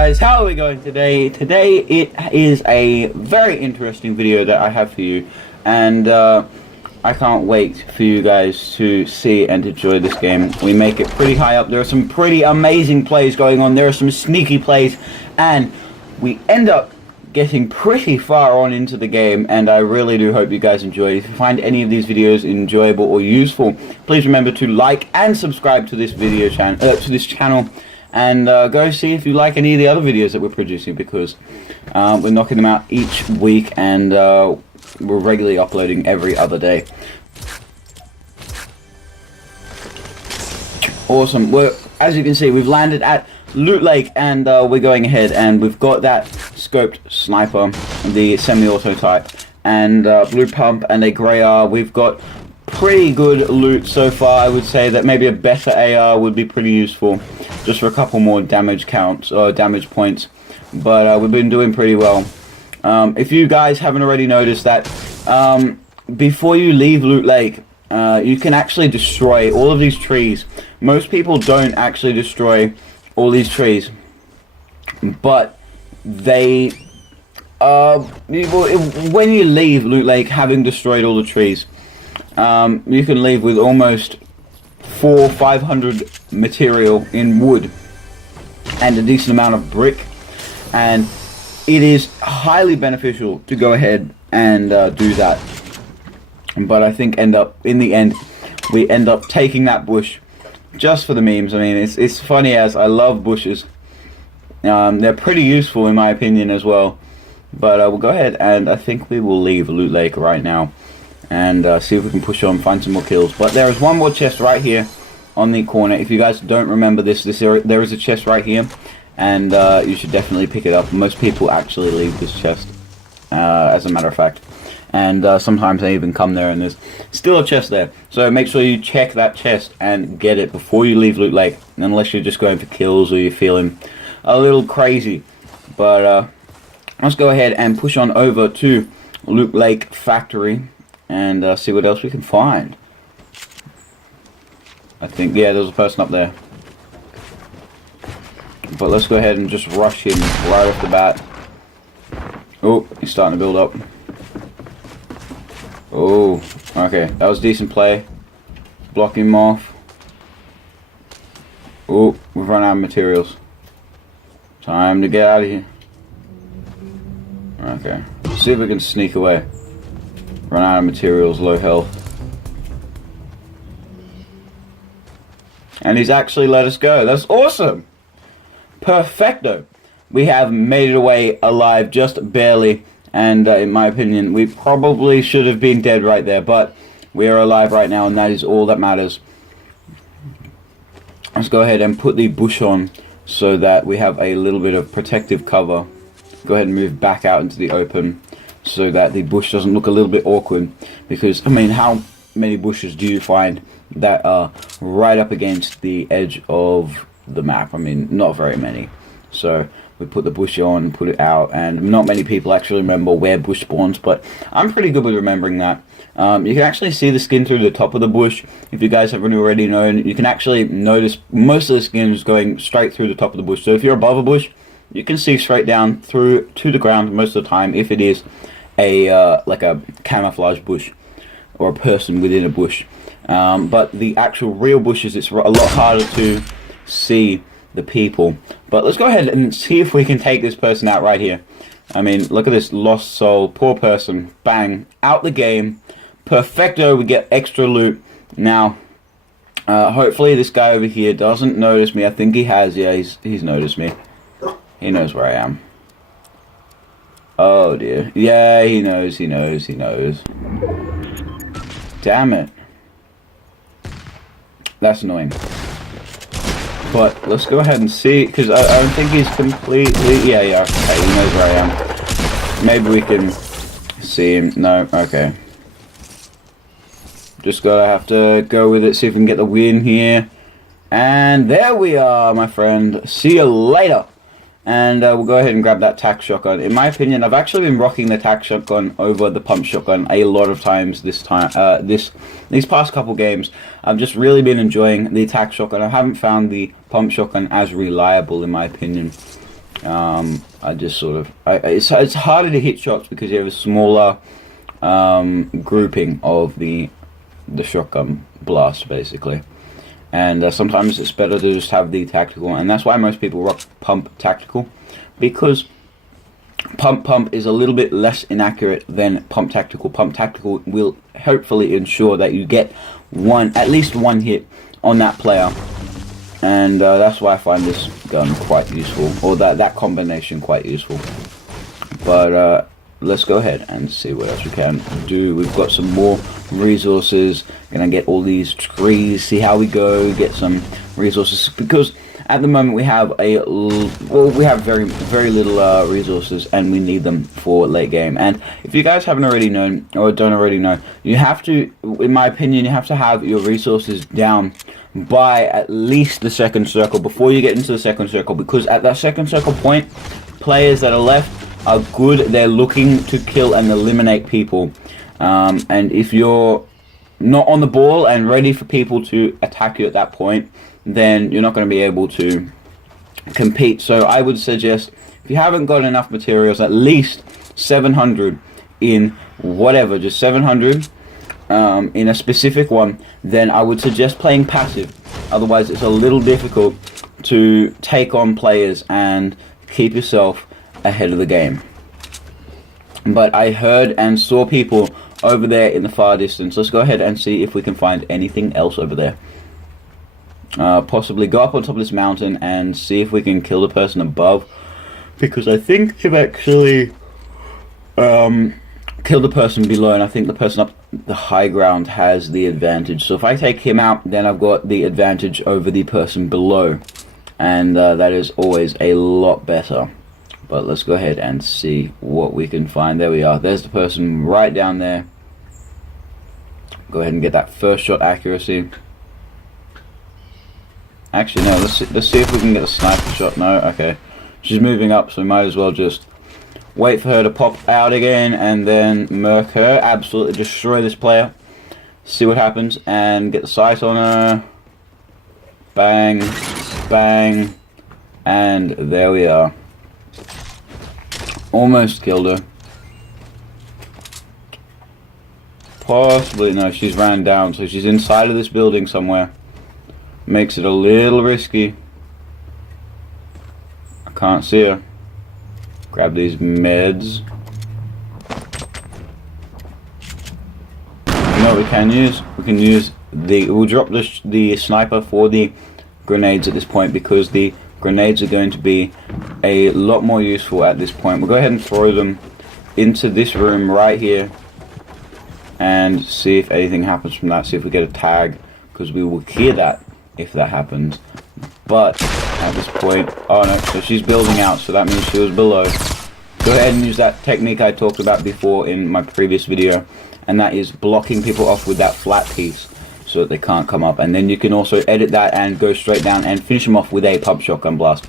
guys, how are we going today? Today it is a very interesting video that I have for you, and I can't wait for you guys to see and enjoy this game. We make it pretty high up. There are some pretty amazing plays going on. There are some sneaky plays, and we end up getting pretty far on into the game, and I really do hope you guys enjoy. If you find any of these videos enjoyable or useful, please remember to like and subscribe to this video channel. And go see if you like any of the other videos that we're producing, because we're knocking them out each week, and we're regularly uploading every other day. Awesome. As you can see, we've landed at Loot Lake, and we're going ahead, and we've got that scoped sniper, the semi-auto type, and blue pump and a grey R. We've got pretty good loot so far. I would say that maybe a better AR would be pretty useful, just for a couple more damage counts or damage points, but we've been doing pretty well. If you guys haven't already noticed that, before you leave Loot Lake, you can actually destroy all of these trees. Most people don't actually destroy all these trees, but they when you leave Loot Lake having destroyed all the trees, you can leave with almost 400-500 material in wood and a decent amount of brick, and it is highly beneficial to go ahead and do that. But I think in the end we end up taking that bush just for the memes. I mean, it's funny, as I love bushes. They're pretty useful in my opinion as well. But we'll go ahead, and I think we will leave Loot Lake right now and see if we can push on, find some more kills. But there is one more chest right here on the corner. If you guys don't remember this area, there is a chest right here, and you should definitely pick it up. Most people actually leave this chest, as a matter of fact, and sometimes they even come there and there's still a chest there. So make sure you check that chest and get it before you leave Loot Lake, unless you're just going for kills or you're feeling a little crazy. But let's go ahead and push on over to Loot Lake Factory and see what else we can find. I think, yeah, there's a person up there. But let's go ahead and just rush him right off the bat. Oh, he's starting to build up. Oh, okay, that was decent play. Block him off. Oh, we've run out of materials. Time to get out of here. Okay, let's see if we can sneak away. Run out of materials, low health. And he's actually let us go. That's awesome! Perfecto! We have made it away alive, just barely. And in my opinion, we probably should have been dead right there. But we are alive right now, and that is all that matters. Let's go ahead and put the bush on so that we have a little bit of protective cover. Go ahead and move back out into the open, so that the bush doesn't look a little bit awkward, because, I mean, how many bushes do you find that are right up against the edge of the map? I mean, not very many. So we put the bush on, put it out, and not many people actually remember where bush spawns, but I'm pretty good with remembering that. You can actually see the skin through the top of the bush. If you guys haven't already known, you can actually notice most of the skin is going straight through the top of the bush. So if you're above a bush, you can see straight down through to the ground most of the time, if it is a like a camouflage bush or a person within a bush. But the actual real bushes, it's a lot harder to see the people. But let's go ahead and see if we can take this person out right here. I mean, look at this lost soul, poor person. Bang, out the game. Perfecto, we get extra loot. Now, hopefully this guy over here doesn't notice me. I think he has. Yeah, he's noticed me. He knows where I am. Oh dear. Yeah, he knows. Damn it. That's annoying. But let's go ahead and see, because I don't think he's completely... Yeah, okay, he knows where I am. Maybe we can see him. No, okay. Just gotta have to go with it, see if we can get the win here. And there we are, my friend. See you later. And we'll go ahead and grab that tac shotgun. In my opinion, I've actually been rocking the tac shotgun over the pump shotgun a lot of times these past couple games. I've just really been enjoying the tac shotgun. I haven't found the pump shotgun as reliable, in my opinion. I just sort of it's harder to hit shots because you have a smaller grouping of the shotgun blast basically, and sometimes it's better to just have the tactical, and that's why most people rock pump tactical, because pump is a little bit less inaccurate than pump tactical. Pump tactical will hopefully ensure that you get at least one hit on that player, and that's why I find this gun quite useful, or that combination quite useful. But let's go ahead and see what else we can do. We've got some more resources. Gonna get all these trees, see how we go, get some resources, because at the moment we have we have very little resources, and we need them for late game. And if you guys haven't already known, or don't already know, you have to, in my opinion, you have to have your resources down by at least the second circle before you get into the second circle, because at that second circle point, players that are left are good. They're looking to kill and eliminate people, and if you're not on the ball and ready for people to attack you at that point, then you're not going to be able to compete. So I would suggest, if you haven't got enough materials, at least 700 in whatever, just 700 in a specific one, then I would suggest playing passive. Otherwise it's a little difficult to take on players and keep yourself ahead of the game. But I heard and saw people over there in the far distance. Let's go ahead and see if we can find anything else over there. Possibly go up on top of this mountain and see if we can kill the person above, because I think they've actually killed the person below, and I think the person up the high ground has the advantage. So if I take him out, then I've got the advantage over the person below, and that is always a lot better. But let's go ahead and see what we can find. There we are. There's the person right down there. Go ahead and get that first shot accuracy. Actually, no, let's see if we can get a sniper shot. No, okay. She's moving up, so we might as well just wait for her to pop out again and then murk her. Absolutely destroy this player. See what happens and get the sight on her. Bang, bang, and there we are. Almost killed her. Possibly, no, she's ran down, so she's inside of this building somewhere. Makes it a little risky. I can't see her. Grab these meds. You know what we can use? We can use we'll drop the sniper for the grenades at this point, because the grenades are going to be a lot more useful at this point. We'll go ahead and throw them into this room right here and see if anything happens from that. See if we get a tag, because we will hear that if that happens. But at this point, oh no, so she's building out, so that means she was below. Go ahead and use that technique I talked about before in my previous video, and that is blocking people off with that flat piece so that they can't come up. And then you can also edit that and go straight down and finish them off with a pump shotgun blast.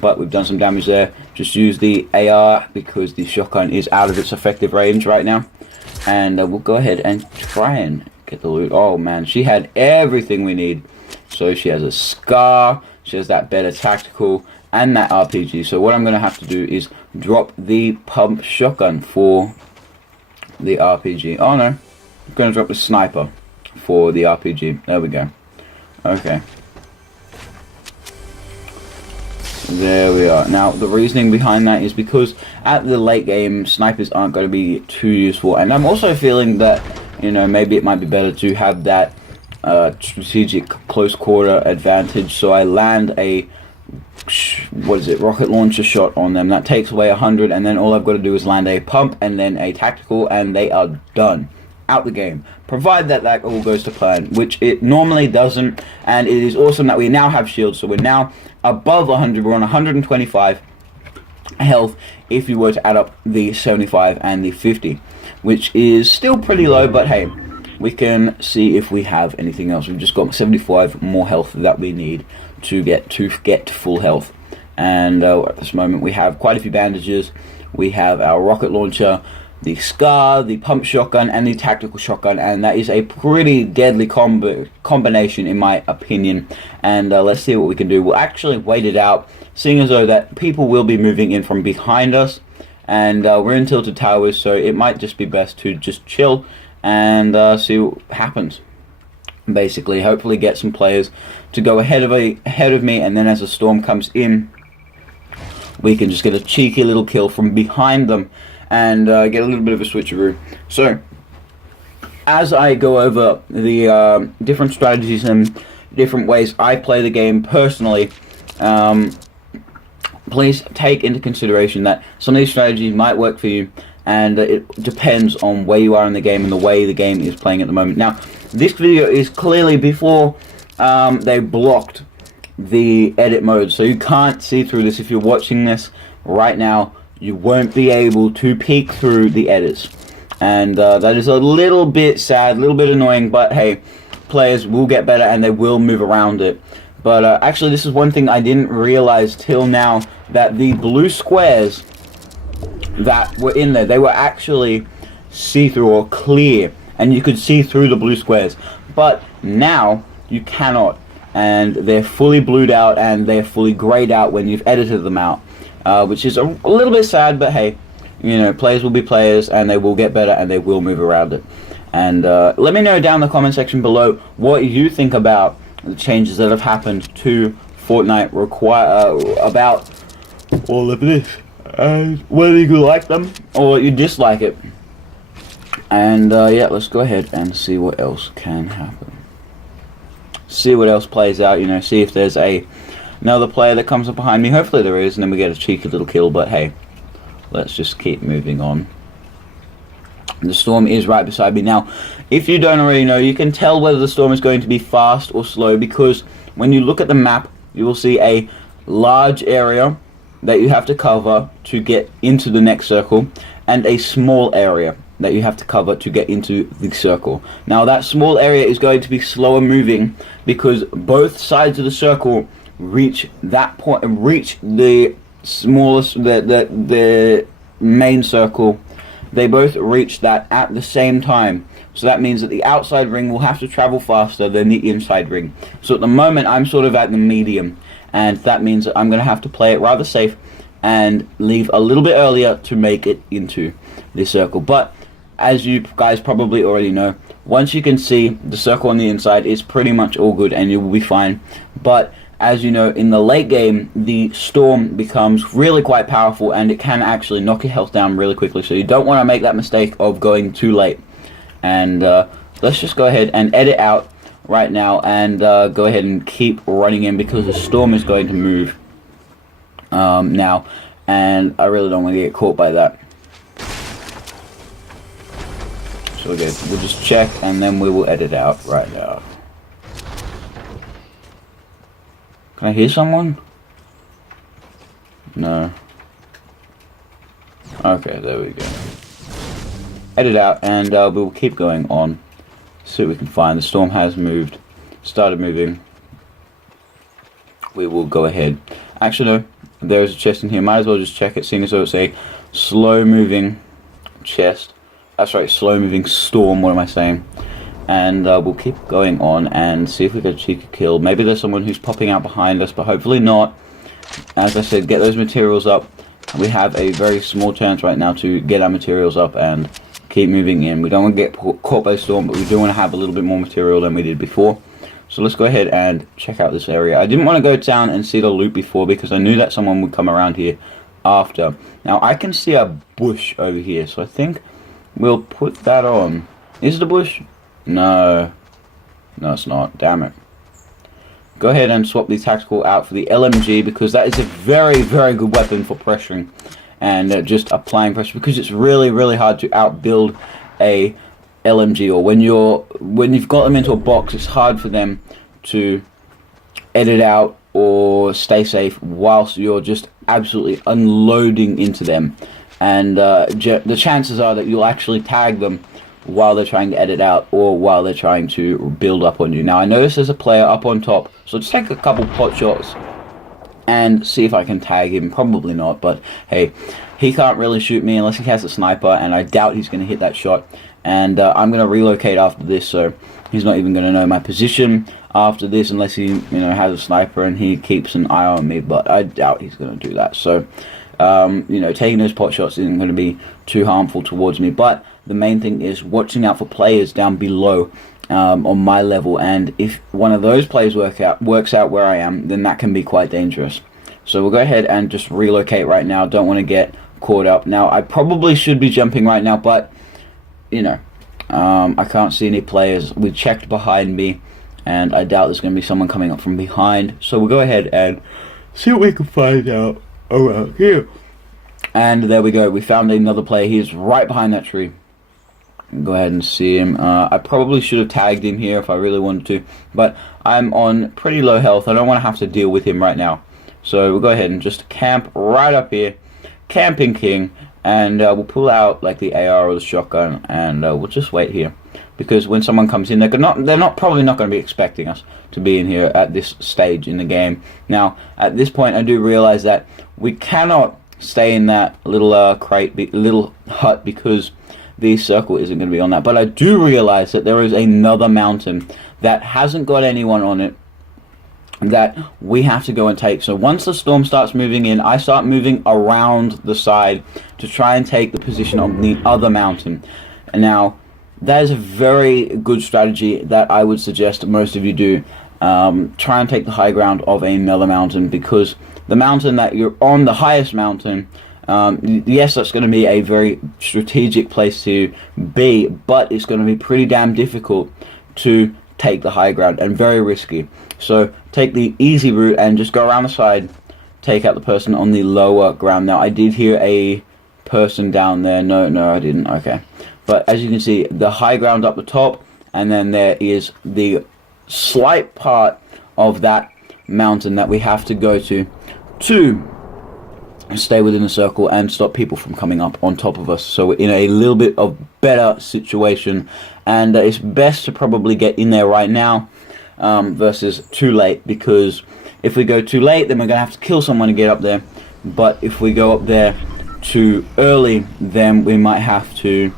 But we've done some damage there. Just use the AR because the shotgun is out of its effective range right now. And we'll go ahead and try and get the loot. Oh man, she had everything we need. So she has a scar, she has that better tactical, and that RPG. So what I'm going to have to do is drop the pump shotgun for the RPG. Oh no, I'm going to drop the sniper for the RPG. There we go. Okay. There we are. Now, the reasoning behind that is because at the late game, snipers aren't going to be too useful. And I'm also feeling that, you know, maybe it might be better to have that strategic close quarter advantage. So I land a, rocket launcher shot on them. That takes away 100, and then all I've got to do is land a pump and then a tactical, and they are done. Out the game. Provide that that all goes to plan, which it normally doesn't. And it is awesome that we now have shields, so we're now above 100. We're on 125 health if you were to add up the 75 and the 50, which is still pretty low, but hey, we can see if we have anything else. We've just got 75 more health that we need to get full health. And at this moment we have quite a few bandages. We have our rocket launcher. the SCAR, the pump shotgun, and the tactical shotgun, and that is a pretty deadly combination in my opinion. And let's see what we can do. We'll actually wait it out, seeing as though that people will be moving in from behind us, and we're in tilted towers, so it might just be best to just chill and see what happens. Basically, hopefully get some players to go ahead of me, and then as the storm comes in, we can just get a cheeky little kill from behind them and get a little bit of a switcheroo. So, as I go over the different strategies and different ways I play the game personally, please take into consideration that some of these strategies might work for you, and it depends on where you are in the game and the way the game is playing at the moment. Now, this video is clearly before they blocked the edit mode, so you can't see through this. If you're watching this right now, you won't be able to peek through the edits, and that is a little bit sad, a little bit annoying, but hey, players will get better and they will move around it. But actually, this is one thing I didn't realize till now, that the blue squares that were in there, they were actually see-through or clear, and you could see through the blue squares, but now you cannot, and they're fully blued out and they're fully grayed out when you've edited them out, which is a little bit sad, but hey, you know, players will be players and they will get better and they will move around it. And let me know down in the comment section below what you think about the changes that have happened to Fortnite, about all of this, and whether you like them or you dislike it. And yeah, let's go ahead and see what else can happen. See what else plays out, you know, see if there's another player that comes up behind me. Hopefully there is, and then we get a cheeky little kill, but hey, let's just keep moving on. The storm is right beside me. Now, if you don't already know, you can tell whether the storm is going to be fast or slow, because when you look at the map, you will see a large area that you have to cover to get into the next circle, and a small area that you have to cover to get into the circle. Now, that small area is going to be slower moving because both sides of the circle reach that point, reach the smallest, the main circle. They both reach that at the same time. So that means that the outside ring will have to travel faster than the inside ring. So at the moment, I'm sort of at the medium, and that means that I'm going to have to play it rather safe and leave a little bit earlier to make it into the circle. But as you guys probably already know, once you can see the circle on the inside, it's pretty much all good and you will be fine. But as you know, in the late game, the storm becomes really quite powerful and it can actually knock your health down really quickly. So you don't want to make that mistake of going too late. And let's just go ahead and edit out right now and go ahead and keep running in, because the storm is going to move now, and I really don't want to get caught by that. So okay, we'll just check and then we will edit out right now. Can I hear someone? No. Okay, there we go. Edit out, and we'll keep going on. See what we can find. The storm has moved, started moving. We will go ahead. Actually, no, there is a chest in here. Might as well just check it, seeing as though it's a slow-moving chest. That's right, slow-moving storm. What am I saying? And we'll keep going on and see if we get a cheeky kill. Maybe there's someone who's popping out behind us, but hopefully not. As I said, get those materials up. We have a very small chance right now to get our materials up and keep moving in. We don't want to get caught by a storm, but we do want to have a little bit more material than we did before. So let's go ahead and check out this area. I didn't want to go down and see the loot before because I knew that someone would come around here after. Now I can see a bush over here, so I think we'll put that on. Is it a bush? No. No, it's not. Damn it. Go ahead and swap the tactical out for the LMG, because that is a very, very good weapon for pressuring and just applying pressure, because it's really, really hard to outbuild a LMG, or when you've got them into a box, it's hard for them to edit out or stay safe whilst you're just absolutely unloading into them. And the chances are that you'll actually tag them while they're trying to edit out or while they're trying to build up on you. Now I notice there's a player up on top, so let's take a couple pot shots and see if I can tag him. Probably not, but hey, he can't really shoot me unless he has a sniper, and I doubt he's going to hit that shot. And I'm going to relocate after this, so he's not even going to know my position after this unless he, has a sniper and he keeps an eye on me. But I doubt he's going to do that. So, taking those pot shots isn't going to be too harmful towards me. But the main thing is watching out for players down below on my level. And if one of those players works out where I am, then that can be quite dangerous. So we'll go ahead and just relocate right now. Don't want to get caught up. Now, I probably should be jumping right now, but I can't see any players. We checked behind me, and I doubt there's going to be someone coming up from behind. So we'll go ahead and see what we can find out around here. And there we go. We found another player. He's right behind that tree. Go ahead and see him. I probably should have tagged him here if I really wanted to, but I'm on pretty low health. I don't want to have to deal with him right now. So we'll go ahead and just camp right up here. Camping King. And we'll pull out like the AR or the shotgun, and we'll just wait here, because when someone comes in, they're probably not going to be expecting us to be in here at this stage in the game. Now, at this point, I do realize that we cannot stay in that little little hut, because the circle isn't going to be on that. But I do realize that there is another mountain that hasn't got anyone on it that we have to go and take. So once the storm starts moving in, I start moving around the side to try and take the position on the other mountain. And now, that is a very good strategy that I would suggest most of you do. Try and take the high ground of another mountain, because the mountain that you're on, the highest mountain, yes, that's going to be a very strategic place to be, but it's going to be pretty damn difficult to take the high ground and very risky. So take the easy route and just go around the side, take out the person on the lower ground. Now, I did hear a person down there. No, I didn't. Okay. But as you can see, the high ground up the top, and then there is the slight part of that mountain that we have to go to stay within the circle and stop people from coming up on top of us. So we're in a little bit of better situation, and it's best to probably get in there right now versus too late, because if we go too late, then we're going to have to kill someone to get up there. But if we go up there too early, then we might have to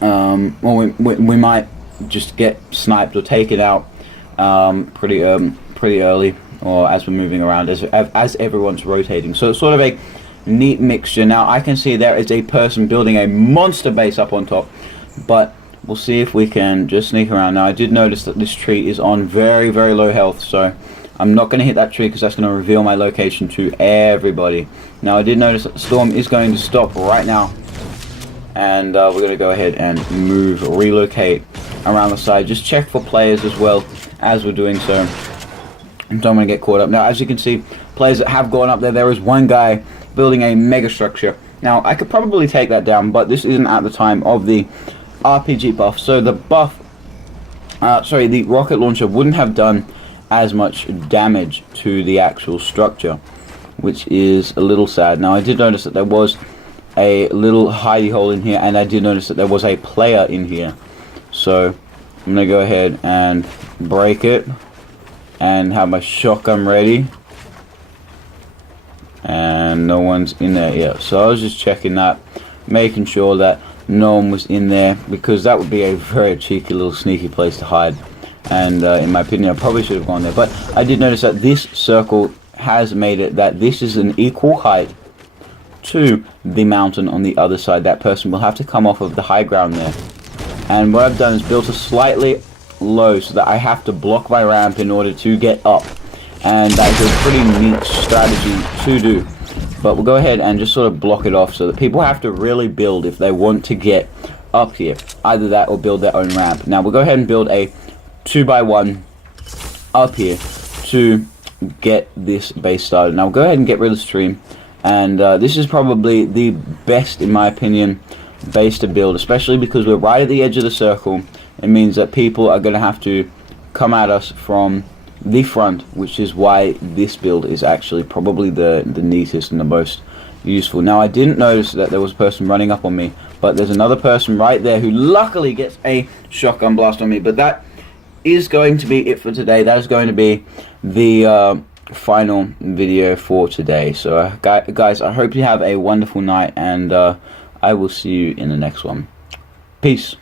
we might just get sniped or taken out pretty early, or as we're moving around, as everyone's rotating. So it's sort of a neat mixture. Now, I can see there is a person building a monster base up on top, but we'll see if we can just sneak around. Now, I did notice that this tree is on very, very low health, so I'm not going to hit that tree, because that's going to reveal my location to everybody. Now, I did notice that the storm is going to stop right now, and we're going to go ahead and relocate around the side. Just check for players as well as we're doing so. Don't want to get caught up. Now, as you can see, players that have gone up there, there is one guy building a mega structure. Now, I could probably take that down, but this isn't at the time of the RPG buff. So the the rocket launcher wouldn't have done as much damage to the actual structure, which is a little sad. Now, I did notice that there was a little hidey hole in here, and I did notice that there was a player in here. So I'm going to go ahead and break it and have my shotgun ready. And no one's in there yet. So I was just checking that, making sure that no one was in there, because that would be a very cheeky little sneaky place to hide. And in my opinion, I probably should have gone there. But I did notice that this circle has made it that this is an equal height to the mountain on the other side. That person will have to come off of the high ground there. And what I've done is built a slightly low so that I have to block my ramp in order to get up. And that is a pretty neat strategy to do. But we'll go ahead and just sort of block it off so that people have to really build if they want to get up here. Either that or build their own ramp. Now we'll go ahead and build a 2x1 up here to get this base started. Now we'll go ahead and get rid of the stream. And this is probably the best, in my opinion, base to build, especially because we're right at the edge of the circle. It means that people are going to have to come at us from the front, which is why this build is actually probably the neatest and the most useful. Now, I didn't notice that there was a person running up on me, but there's another person right there who luckily gets a shotgun blast on me. But that is going to be it for today. That is going to be the final video for today. So guys, I hope you have a wonderful night, and I will see you in the next one. Peace.